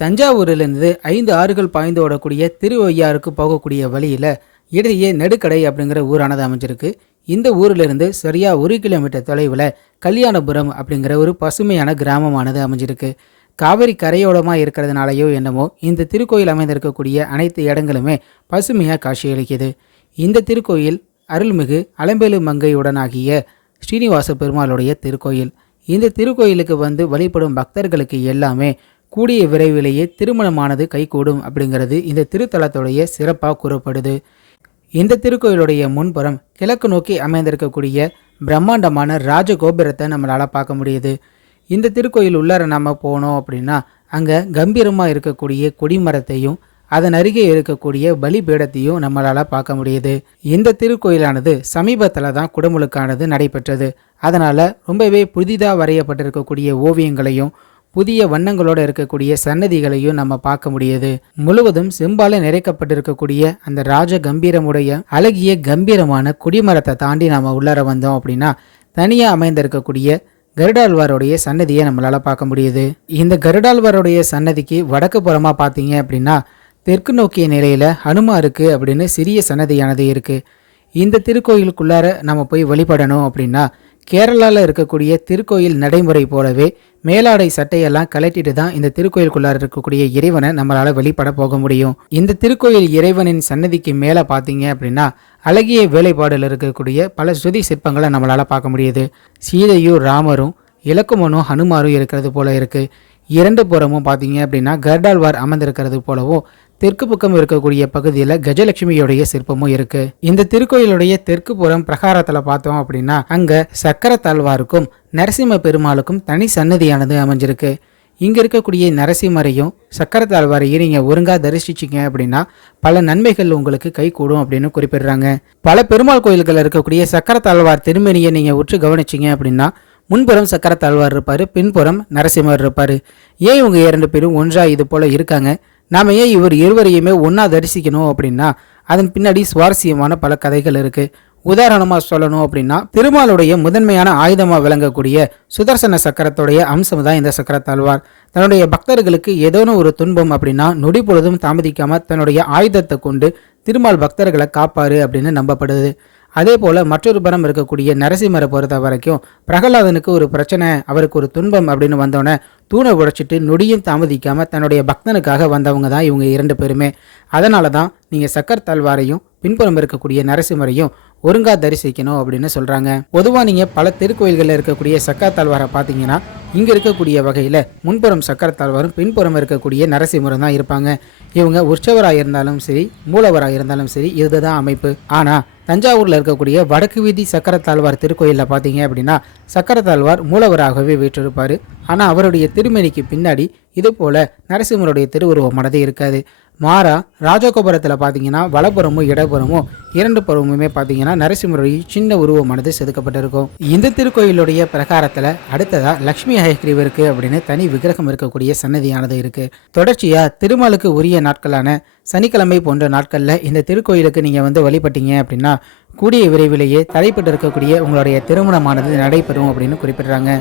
தஞ்சாவூரிலிருந்து ஐந்து ஆறுகள் பாய்ந்து ஓடக்கூடிய திருவையாறுக்கு போகக்கூடிய வழியில் இடையே நெடுக்கடை அப்படிங்கிற ஊரானது அமைஞ்சிருக்கு. இந்த ஊரிலிருந்து சரியா ஒரு கிலோமீட்டர் தொலைவில் கல்யாணபுரம் அப்படிங்கிற ஒரு பசுமையான கிராமமானது அமைஞ்சிருக்கு. காவிரி கரையோடமாக இருக்கிறதுனாலையோ என்னமோ இந்த திருக்கோயில் அமைந்திருக்கக்கூடிய அனைத்து இடங்களுமே பசுமையாக காட்சியளிக்குது இந்த திருக்கோயில் அருள்மிகு அலம்பேலு மங்கையுடனாகிய ஸ்ரீனிவாச பெருமாளுடைய திருக்கோயில். இந்த திருக்கோயிலுக்கு வந்து வழிபடும் பக்தர்களுக்கு எல்லாமே கூடிய விரைவிலேயே திருமணமானது கைகூடும் அப்படிங்கிறது இந்த திருத்தலத்துடைய சிறப்பாக கூறப்படுது. இந்த திருக்கோயிலுடைய முன்புறம் கிழக்கு நோக்கி அமைந்திருக்கக்கூடிய பிரம்மாண்டமான ராஜகோபுரத்தை நம்மளால் பார்க்க முடியுது. இந்த திருக்கோயில் உள்ளார நம்ம போனோம் அப்படின்னா அங்கே கம்பீரமாக இருக்கக்கூடிய கொடிமரத்தையும் அதன் அருகே இருக்கக்கூடிய பலிபீடத்தையும் நம்மளால் பார்க்க முடியுது. இந்த திருக்கோயிலானது சமீபத்தில் தான் குடமுழுக்கானது நடைபெற்றது. அதனால் ரொம்பவே புதிதாக வரையப்பட்டிருக்கக்கூடிய ஓவியங்களையும் புதிய வண்ணங்களோட இருக்கக்கூடிய சன்னதிகளையும் நம்ம பார்க்க முடியுது. முழுவதும் செம்பால நிறைக்கப்பட்டிருக்கக்கூடிய அந்த ராஜ கம்பீரமுடைய அழகிய கம்பீரமான குடிமரத்தை தாண்டி நாம உள்ளார வந்தோம் அப்படின்னா தனியாக அமைந்திருக்கக்கூடிய கருடாழ்வாருடைய சன்னதியை நம்மளால பார்க்க முடியுது. இந்த கருடாழ்வாருடைய சன்னதிக்கு வடக்கு புறமா பார்த்தீங்க அப்படின்னா தெற்கு நோக்கிய நிலையில ஹனுமாருக்கு அப்படின்னு சிறிய சன்னதியானது இருக்கு. இந்த திருக்கோயிலுக்குள்ளார நம்ம போய் வழிபடணும் அப்படின்னா கேரளாவில் இருக்கக்கூடிய திருக்கோயில் நடைமுறை போலவே மேலாடை சட்டையெல்லாம் கலட்டிட்டு தான் இந்த திருக்கோயிலுக்குள்ளார இருக்கக்கூடிய இறைவனை நம்மளால் வெளிப்பட போக முடியும். இந்த திருக்கோயில் இறைவனின் சன்னதிக்கு மேலே பார்த்தீங்க அப்படின்னா அழகிய வேலைப்பாடில் இருக்கக்கூடிய பல ஸ்ருதி சிற்பங்களை நம்மளால் பார்க்க முடியுது. சீதையும் ராமரும் இலக்குமனும் ஹனுமாரும் இருக்கிறது போல இருக்குது இரண்டு புறமும் பார்த்தீங்க அப்படின்னா கர்டால்வார் அமர்ந்திருக்கிறது போலவும் தெற்கு பக்கம் இருக்கக்கூடிய பகுதியில் கஜலட்சுமியுடைய சிற்பமும் இருக்கு. இந்த திருக்கோயிலுடைய தெற்கு புறம் பிரகாரத்தில் பார்த்தோம் அப்படின்னா அங்க சக்கர தாழ்வாருக்கும் நரசிம்ம பெருமாளுக்கும் தனி சன்னதியானது அமைஞ்சிருக்கு. இங்க இருக்கக்கூடிய நரசிம்மரையும் சக்கர தாழ்வாரையும் நீங்க ஒருங்கா தரிசிச்சிங்க அப்படின்னா பல நன்மைகள் உங்களுக்கு கை கூடும் அப்படின்னு குறிப்பிடுறாங்க. பல பெருமாள் கோயில்களில் இருக்கக்கூடிய சக்கர தாழ்வார் திருமணியை நீங்க உற்று கவனிச்சிங்க அப்படின்னா முன்புறம் சக்கர தாழ்வார் இருப்பாரு பின்புறம் நரசிம்மர் இருப்பாரு. ஏன் இவங்க இரண்டு பேரும் ஒன்றா இது போல இருக்காங்க? நாம ஏன் இவர் இருவரையுமே ஒன்றா தரிசிக்கணும் அப்படின்னா அதன் பின்னாடி சுவாரஸ்யமான பல கதைகள் இருக்கு. உதாரணமாக சொல்லணும் அப்படின்னா திருமாலுடைய முதன்மையான ஆயுதமாக விளங்கக்கூடிய சுதர்சன சக்கரத்துடைய அம்சம் தான் இந்த சக்கரத்தாழ்வார். தன்னுடைய பக்தர்களுக்கு ஏதோனும் ஒரு துன்பம் அப்படின்னா நொடி பொழுதும் தாமதிக்காமல் தன்னுடைய ஆயுதத்தை கொண்டு திருமால் பக்தர்களை காப்பாரு அப்படின்னு நம்பப்படுது. அதே போல் மற்றொரு புறம் இருக்கக்கூடிய நரசிம்மரை பொறுத்த வரைக்கும் பிரகலாதனுக்கு ஒரு பிரச்சனை அவருக்கு ஒரு துன்பம் அப்படின்னு வந்தோடனே தூணை உடைச்சிட்டு நொடியும் தாமதிக்காமல் தன்னுடைய பக்தனுக்காக வந்தவங்க தான் இவங்க இரண்டு பேருமே. அதனால தான் நீங்கள் சக்கர் தல்வாரையும் பின்புறம் இருக்கக்கூடிய நரசிம்மரையும் ஒருங்கா தரிசிக்கணும் அப்படின்னு சொல்கிறாங்க பொதுவாக நீங்கள் பல திருக்கோயில்களில் இருக்கக்கூடிய சக்கர தாழ்வாரை பார்த்தீங்கன்னா இங்கே இருக்கக்கூடிய வகையில் முன்புறம் சக்கர தாழ்வாரும் பின்புறம் இருக்கக்கூடிய நரசிம்மரும் தான் இருப்பாங்க. இவங்க உற்சவராக இருந்தாலும் சரி மூலவராக இருந்தாலும் சரி இதுதான் அமைப்பு. ஆனால் தஞ்சாவூரில் இருக்கக்கூடிய வடக்கு வீதி சக்கரத்தாழ்வார் திருக்கோயிலில் பார்த்தீங்க அப்படின்னா சக்கரத்தாழ்வார் மூலவராகவே வீற்றிருப்பார். ஆனால் அவருடைய திருமணிக்கு பின்னாடி இது போல நரசிம்மருடைய திருவுருவமானது இருக்காது. மாறா ராஜகோபுரத்தில் பார்த்தீங்கன்னா வலப்புறமும் இடப்புறமும் இரண்டு புறமுமே பார்த்தீங்கன்னா நரசிம்மருடைய சின்ன உருவமானது செதுக்கப்பட்டிருக்கும். இந்த திருக்கோயிலுடைய பிரகாரத்தில் அடுத்ததாக லக்ஷ்மி ஹயக்ரீவருக்கு அப்படின்னு தனி விக்கிரகம் இருக்கக்கூடிய சன்னதியானது இருக்கு. தொடர்ச்சியாக திருமாலுக்கு உரிய நாட்களான சனிக்கிழமை போன்ற நாட்களில் இந்த திருக்கோயிலுக்கு நீங்கள் வந்து வழிபட்டீங்க அப்படின்னா கூடிய விரைவிலேயே தடைப்பட்டு இருக்கக்கூடிய உங்களுடைய திருமணமானது நடைபெறும் அப்படின்னு குறிப்பிடுறாங்க.